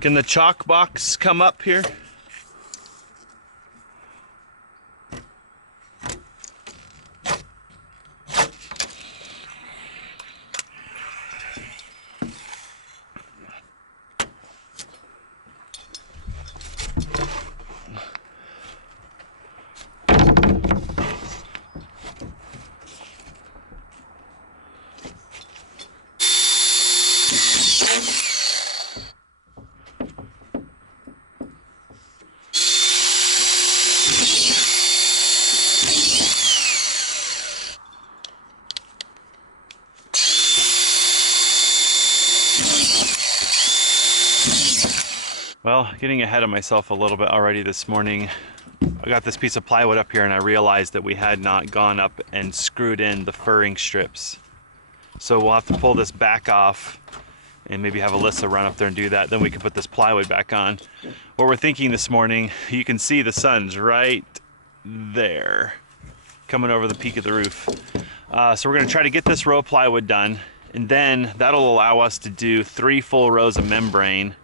Can the chalk box come up here? Well, getting ahead of myself a little bit already this morning, I got this piece of plywood up here and I realized that we had not gone up and screwed in the furring strips. So we'll have to pull this back off and maybe have Alyssa run up there and do that. Then we can put this plywood back on. What we're thinking this morning, you can see the sun's right there, coming over the peak of the roof. So we're gonna try to get this row of plywood done, and then that'll allow us to do 3 full rows of membrane,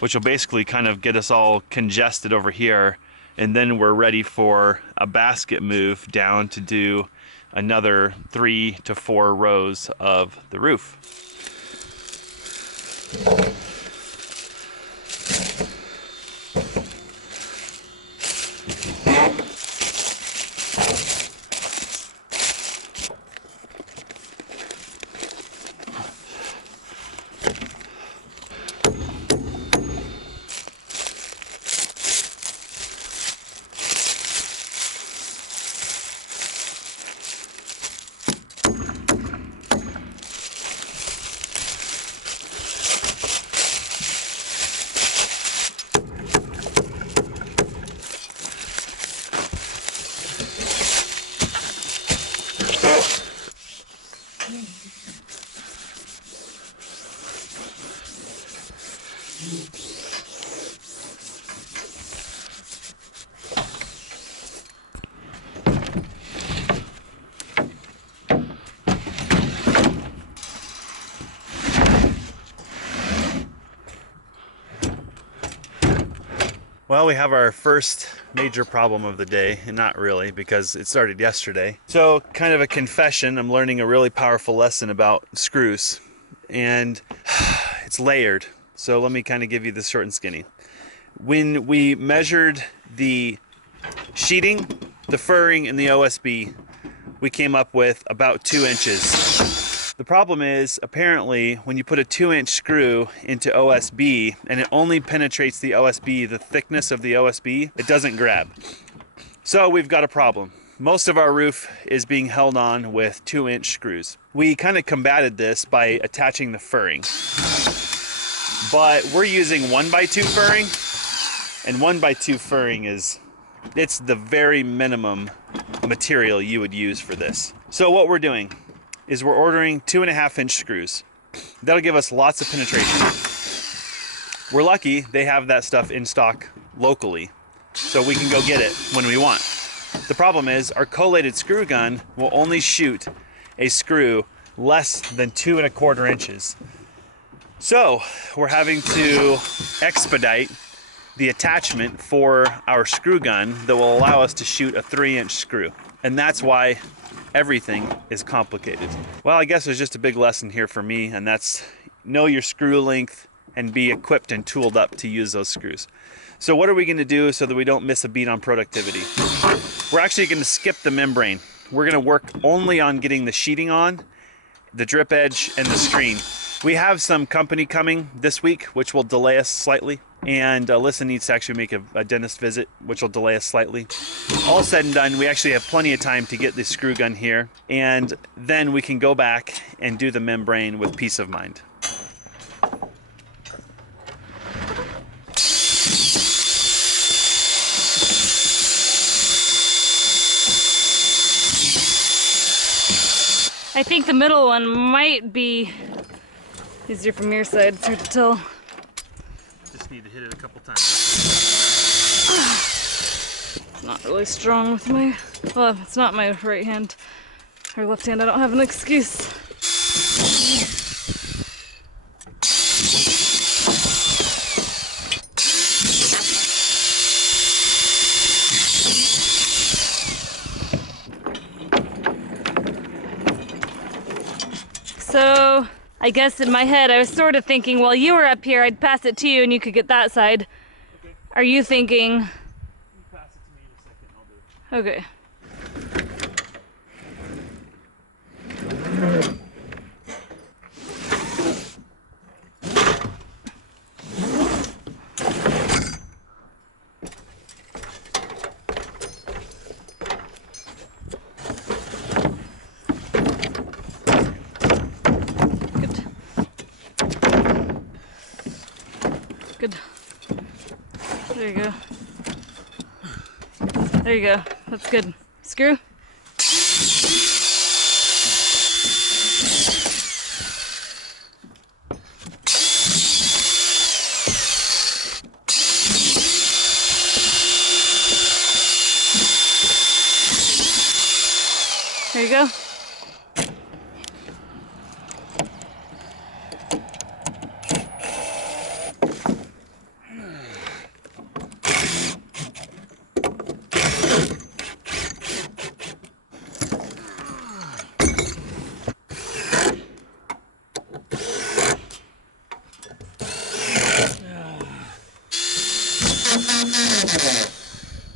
which will basically kind of get us all congested over here, and then we're ready for a basket move down to do another 3 to 4 rows of the roof. Well, we have our first major problem of the day, and not really, because it started yesterday. So, kind of a confession, I'm learning a really powerful lesson about screws, and it's layered. So let me kind of give you this short and skinny. When we measured the sheeting, the furring, and the OSB, we came up with about 2 inches. The problem is, apparently, when you put a 2-inch screw into OSB and it only penetrates the OSB, the thickness of the OSB, it doesn't grab. So we've got a problem. Most of our roof is being held on with 2-inch screws. We kind of combated this by attaching the furring. But we're using 1x2 furring, and 1x2 furring it's the very minimum material you would use for this. So what we're doing is we're ordering 2.5-inch screws. That'll give us lots of penetration. We're lucky they have that stuff in stock locally, so we can go get it when we want. The problem is our collated screw gun will only shoot a screw less than 2.25 inches. So we're having to expedite the attachment for our screw gun that will allow us to shoot a 3-inch screw. And that's why everything is complicated. Well, I guess there's just a big lesson here for me, and that's know your screw length and be equipped and tooled up to use those screws. So what are we gonna do so that we don't miss a beat on productivity? We're actually gonna skip the membrane. We're gonna work only on getting the sheeting on, the drip edge, and the screen. We have some company coming this week, which will delay us slightly. And Alyssa needs to actually make a dentist visit, which will delay us slightly. All said and done, we actually have plenty of time to get the screw gun here, and then we can go back and do the membrane with peace of mind. I think the middle one might be easier from your side, it's hard to tell. Just need to hit it a couple times. Not really strong with my, well, it's not my right hand or left hand. I don't have an excuse. So I guess in my head I was sort of thinking while you were up here I'd pass it to you and you could get that side. Okay. Are you thinking? You pass it to me in a second, I'll do it. Okay. Good. There you go. There you go. That's good. Screw. There you go.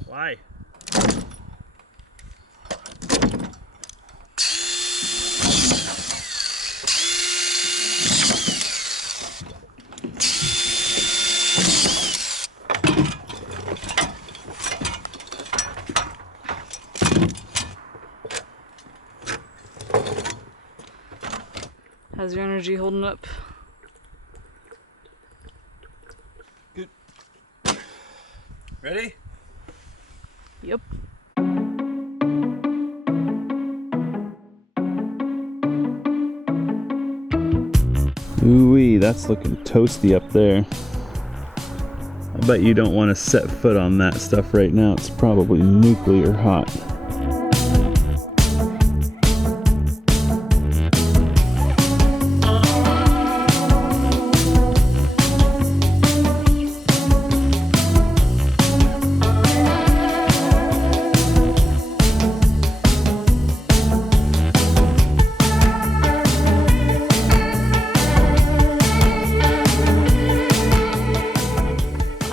Why? How's your energy holding up? Good. Ready? Yep. Ooh-wee, that's looking toasty up there. I bet you don't want to set foot on that stuff right now. It's probably nuclear hot.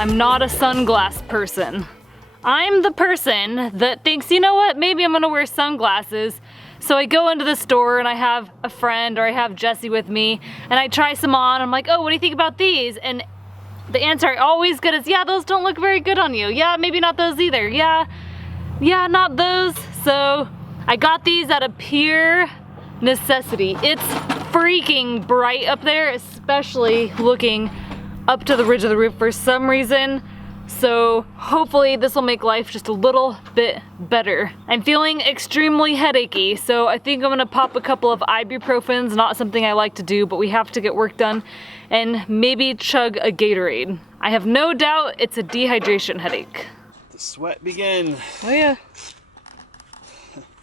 I'm not a sunglass person. I'm the person that thinks, you know what, maybe I'm gonna wear sunglasses. So I go into the store and I have a friend or I have Jesse with me and I try some on. I'm like, oh, what do you think about these? And the answer I always get is, yeah, those don't look very good on you. Yeah, maybe not those either. Yeah, not those. So I got these out of pure necessity. It's freaking bright up there, especially looking up to the ridge of the roof for some reason. So hopefully this will make life just a little bit better. I'm feeling extremely headachy, so I think I'm gonna pop a couple of ibuprofens, not something I like to do, but we have to get work done, and maybe chug a Gatorade. I have no doubt it's a dehydration headache. The sweat begin. Oh yeah.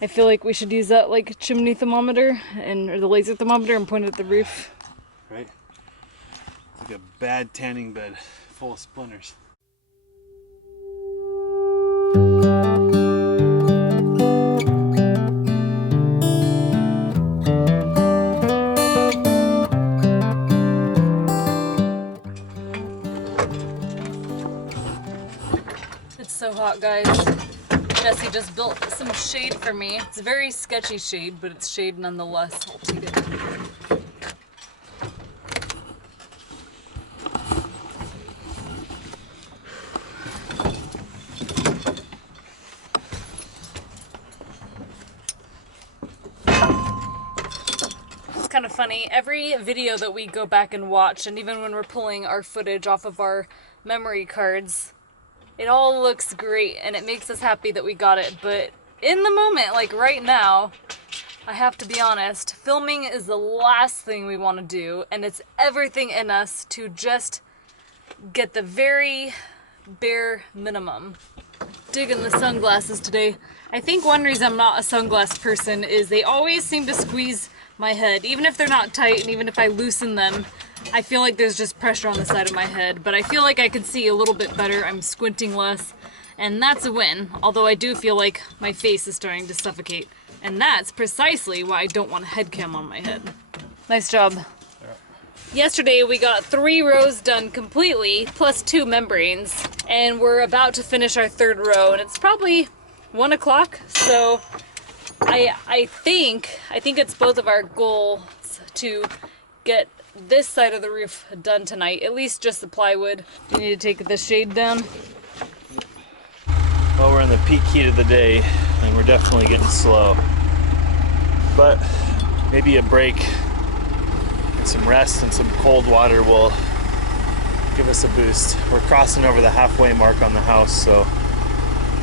I feel like we should use that like chimney thermometer or the laser thermometer and point it at the roof. Right? It's like a bad tanning bed full of splinters. It's so hot, guys. Jesse just built some shade for me. It's a very sketchy shade, but it's shade nonetheless. I'll take it. It's kind of funny. Every video that we go back and watch, and even when we're pulling our footage off of our memory cards, it all looks great and it makes us happy that we got it, but in the moment, like right now, I have to be honest, filming is the last thing we want to do, and it's everything in us to just get the very bare minimum. Digging the sunglasses today. I think one reason I'm not a sunglass person is they always seem to squeeze my head, even if they're not tight and even if I loosen them. I feel like there's just pressure on the side of my head, but I feel like I can see a little bit better. I'm squinting less, and that's a win. Although I do feel like my face is starting to suffocate, and that's precisely why I don't want a head cam on my head. Nice job. Yesterday we got 3 rows done completely, plus 2 membranes, and we're about to finish our 3rd row, and it's probably 1 o'clock, so I think it's both of our goals to get this side of the roof done tonight, at least just the plywood. You need to take the shade down. Well, we're in the peak heat of the day, and we're definitely getting slow. But maybe a break and some rest and some cold water will give us a boost. We're crossing over the halfway mark on the house, so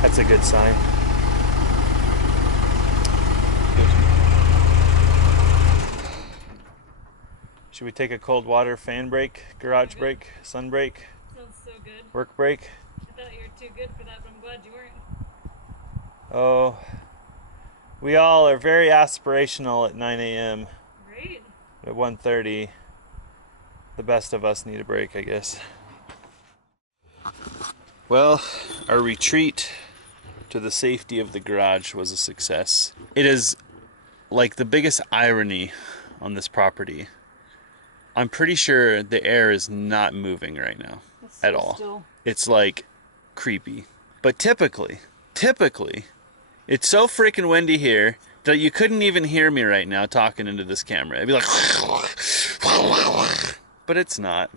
that's a good sign. Should we take a cold water fan break, garage break, sun break, Sounds so good. work break? I thought you were too good for that, but I'm glad you weren't. Oh, we all are very aspirational at 9 a.m. Great. At 1:30, the best of us need a break, I guess. Well, our retreat to the safety of the garage was a success. It is like the biggest irony on this property. I'm pretty sure the air is not moving right now at all. Still. It's like creepy. But typically, it's so freaking windy here that you couldn't even hear me right now talking into this camera. It'd be like, but it's not.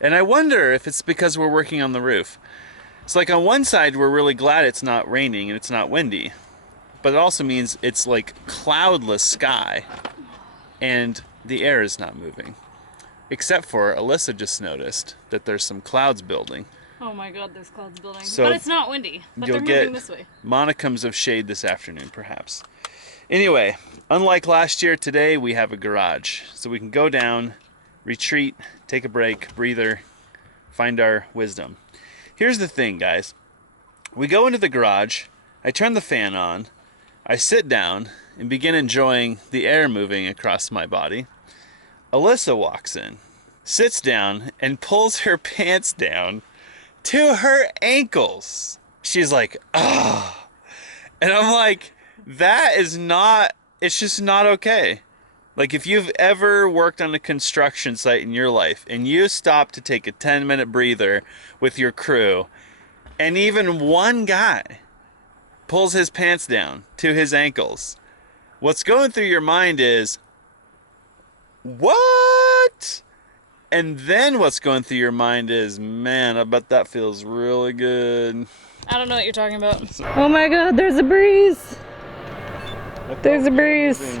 And I wonder if it's because we're working on the roof. It's like on one side, we're really glad it's not raining and it's not windy, but it also means it's like cloudless sky and the air is not moving. Except for Alyssa just noticed that there's some clouds building. Oh my god, there's clouds building. So but it's not windy. But you'll they're get moving this way. monicums of shade this afternoon, perhaps. Anyway, unlike last year, today we have a garage. So we can go down, retreat, take a break, breather, find our wisdom. Here's the thing, guys. We go into the garage, I turn the fan on, I sit down and begin enjoying the air moving across my body. Alyssa walks in, sits down, and pulls her pants down to her ankles. She's like, ah. And I'm like, that is not, it's just not okay. Like if you've ever worked on a construction site in your life and you stop to take a 10-minute breather with your crew and even one guy pulls his pants down to his ankles, what's going through your mind is, what? And then what's going through your mind is, man, I bet that feels really good. I don't know what you're talking about. Oh my god, there's a breeze. There's a breeze.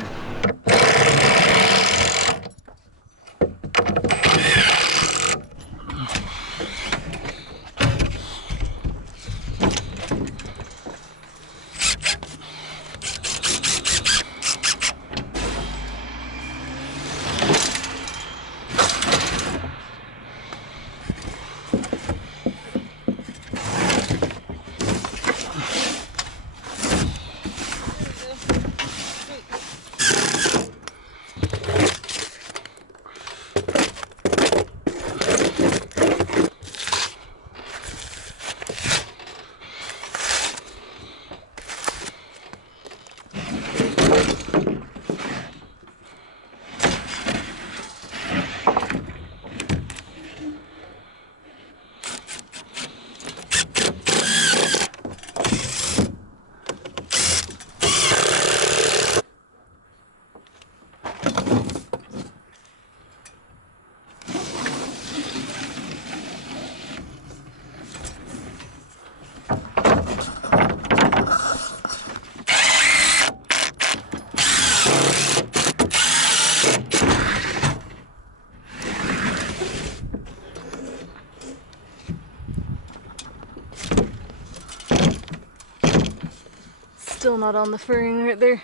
Still not on the furring right there.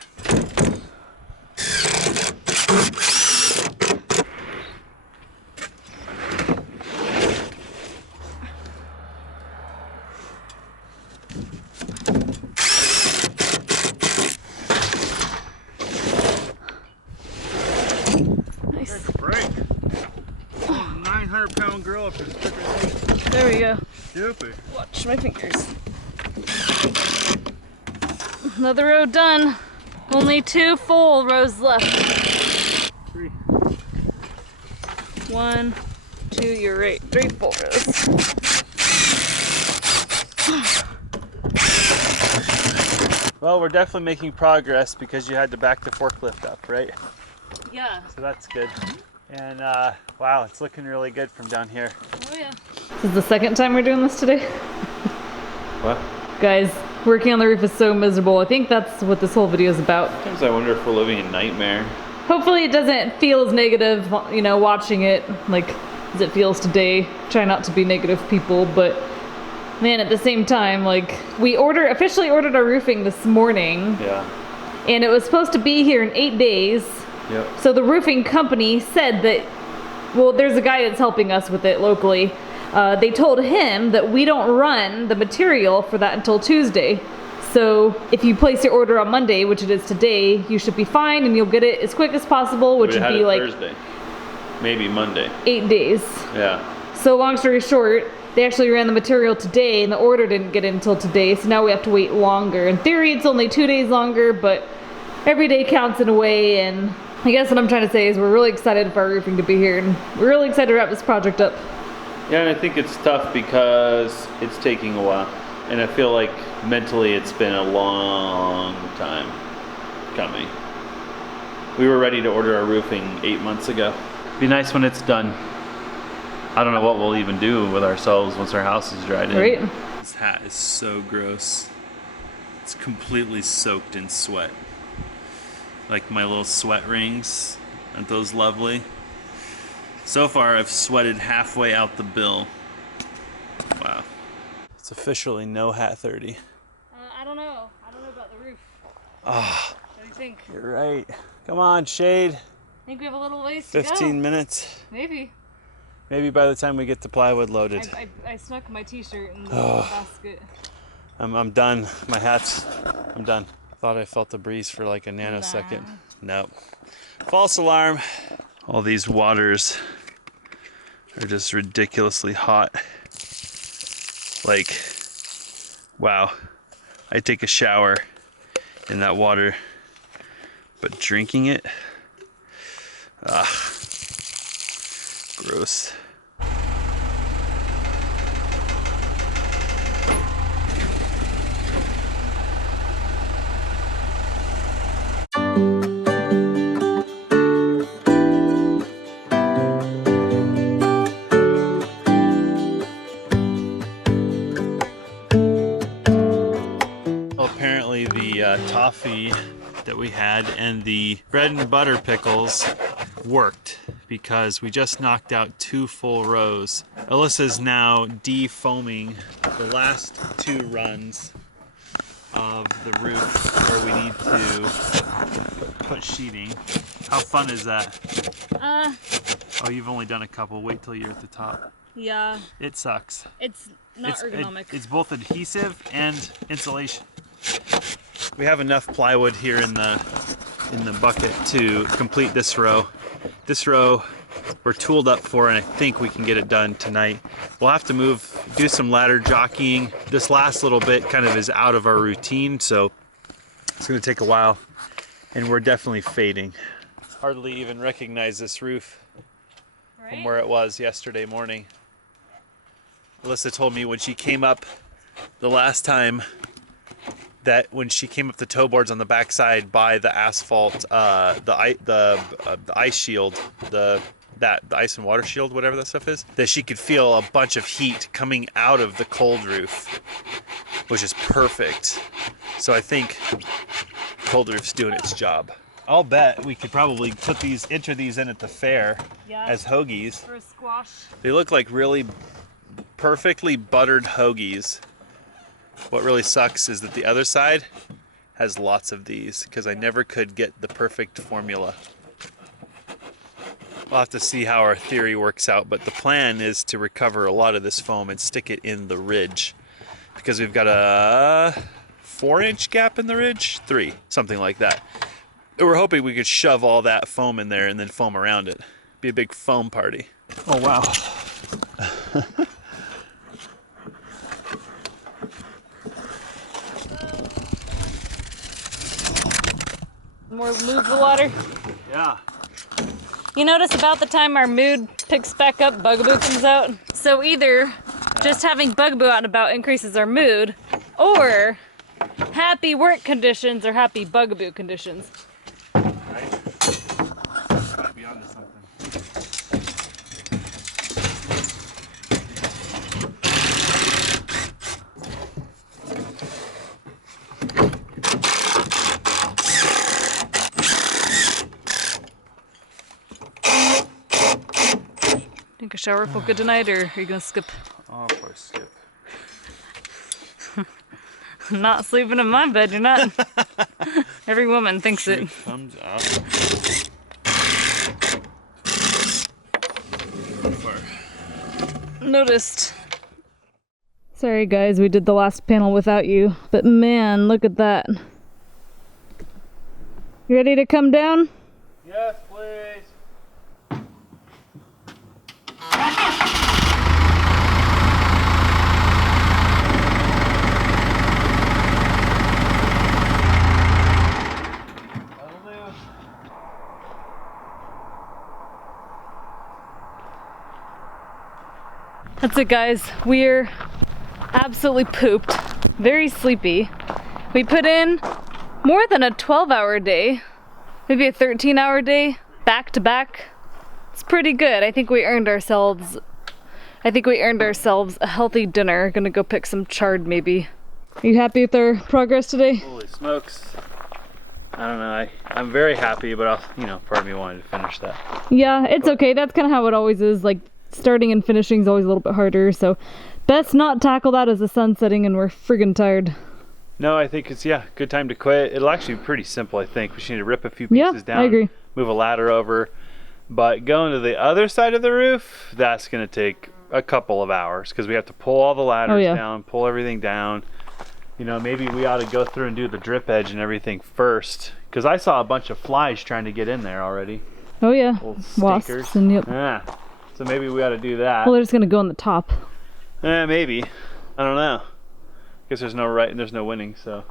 Nice. Break. 900-pound girl up his freaking. There we go. Stupid. Watch my fingers. Another row done. Only 2 full rows left. 3. 1, 2, you're right, 3, 4 rows. Well, we're definitely making progress because you had to back the forklift up, right? Yeah. So that's good. And wow, it's looking really good from down here. Oh yeah. This is the second time we're doing this today. What? Guys, working on the roof is so miserable. I think that's what this whole video is about. Sometimes I wonder if we're living a nightmare. Hopefully it doesn't feel as negative, you know, watching it like as it feels today. Try not to be negative people, but man, at the same time, like we officially ordered our roofing this morning. Yeah. And it was supposed to be here in 8 days. Yep. So the roofing company said that, well, there's a guy that's helping us with it locally. They told him that we don't run the material for that until Tuesday. So if you place your order on Monday, which it is today, you should be fine and you'll get it as quick as possible, which would be like Thursday. Maybe Monday. 8 days. Yeah. So long story short, they actually ran the material today and the order didn't get in until today, so now we have to wait longer. In theory, it's only 2 days longer, but every day counts in a way, and I guess what I'm trying to say is we're really excited for our roofing to be here, and we're really excited to wrap this project up. Yeah, and I think it's tough because it's taking a while. And I feel like mentally it's been a long time coming. We were ready to order our roofing 8 months ago. Be nice when it's done. I don't know what we'll even do with ourselves once our house is dried in. Right? This hat is so gross. It's completely soaked in sweat. Like my little sweat rings, aren't those lovely? So far I've sweated halfway out the bill. Wow. It's officially no hat 30. I don't know. I don't know about the roof. Ah, What do you think? you're right. Come on, shade. I think we have a little ways to go. 15 minutes. Maybe. Maybe by the time we get the plywood loaded. I snuck my t-shirt in the Oh. basket. I'm done. My hat's, I'm done. Thought I felt the breeze for like a nanosecond. Nope. False alarm. All these waters are just ridiculously hot. Like, wow. I take a shower in that water, but drinking it, gross. Apparently the toffee that we had and the bread and butter pickles worked because we just knocked out 2 full rows. Alyssa's now defoaming the last 2 runs of the roof where we need to put sheeting. How fun is that? Oh, you've only done a couple. Wait till you're at the top. Yeah. It sucks. It's not ergonomic. It's both adhesive and insulation. We have enough plywood here in the bucket to complete this row. This row we're tooled up for, and I think we can get it done tonight. We'll have to do some ladder jockeying. This last little bit kind of is out of our routine, so it's gonna take a while, and we're definitely fading. Hardly even recognize this roof from where it was yesterday morning. Alyssa told me when she came up the last time that when she came up the toe boards on the backside by the asphalt, the ice shield, the ice and water shield, whatever that stuff is, that she could feel a bunch of heat coming out of the cold roof, which is perfect. So I think cold roof's doing its job. I'll bet we could probably enter these in at the fair as hoagies. Or a squash. They look like really perfectly buttered hoagies. What really sucks is that the other side has lots of these because I never could get the perfect formula. We'll have to see how our theory works out, but the plan is to recover a lot of this foam and stick it in the ridge because we've got a 4-inch gap in the ridge, 3, something like that. We're hoping we could shove all that foam in there and then foam around it. Be a big foam party. Oh wow. More move the water. Yeah. You notice about the time our mood picks back up, Bugaboo comes out. So either just having Bugaboo out and about increases our mood, or happy work conditions or happy Bugaboo conditions. Right? Might be onto something. Think a shower felt good tonight, or are you gonna skip? Oh, poor Skip. Not sleeping in my bed, you're not. Every woman thinks it. Comes out. Noticed. Sorry guys, we did the last panel without you, but man, look at that. You ready to come down? Yes, please. That's it guys, we're absolutely pooped, very sleepy. We put in more than a 12-hour day, maybe a 13-hour day, back to back. It's pretty good. I think we earned ourselves a healthy dinner. Gonna go pick some chard maybe. Are you happy with our progress today? Holy smokes. I don't know, I'm very happy, but part of me wanted to finish that. Yeah, it's okay. That's kind of how it always is. Like, starting and finishing is always a little bit harder, so best not tackle that as the sun's setting and we're friggin' tired. No, I think it's, good time to quit. It'll actually be pretty simple, I think. We just need to rip a few pieces down, I agree. Move a ladder over. But going to the other side of the roof, that's going to take a couple of hours because we have to pull all the ladders down, pull everything down. Maybe we ought to go through and do the drip edge and everything first, because I saw a bunch of flies trying to get in there already. Oh yeah, Stinkers. wasps and yep. Yeah. So maybe we ought to do that. Well, they're just gonna go on the top. Maybe. I don't know. Guess there's no right and there's no winning, so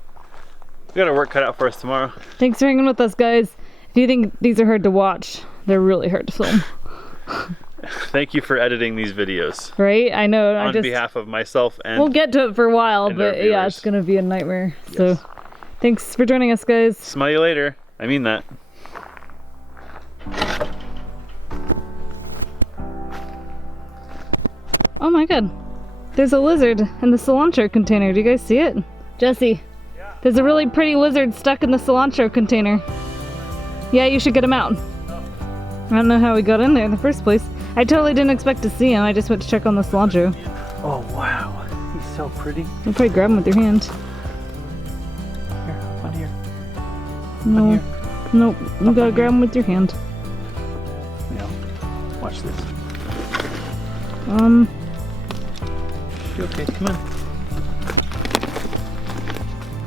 we got our work cut out for us tomorrow. Thanks for hanging with us, guys. If you think these are hard to watch, they're really hard to film. Thank you for editing these videos. Right? I know. On behalf of myself and we'll get to it for a while, but yeah, it's gonna be a nightmare. Yes. So thanks for joining us, guys. Smell you later. I mean that. Oh my god. There's a lizard in the cilantro container. Do you guys see it? Jesse, there's a really pretty lizard stuck in the cilantro container. Yeah, you should get him out. I don't know how he got in there in the first place. I totally didn't expect to see him. I just went to check on the cilantro. Oh wow, he's so pretty. You probably grab him with your hand. Here, up on here. No, here. nope. You gotta grab him with your hand. No, watch this. You okay? Come on.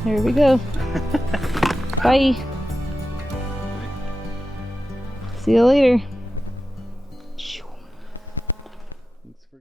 Here we go. Bye. See you later.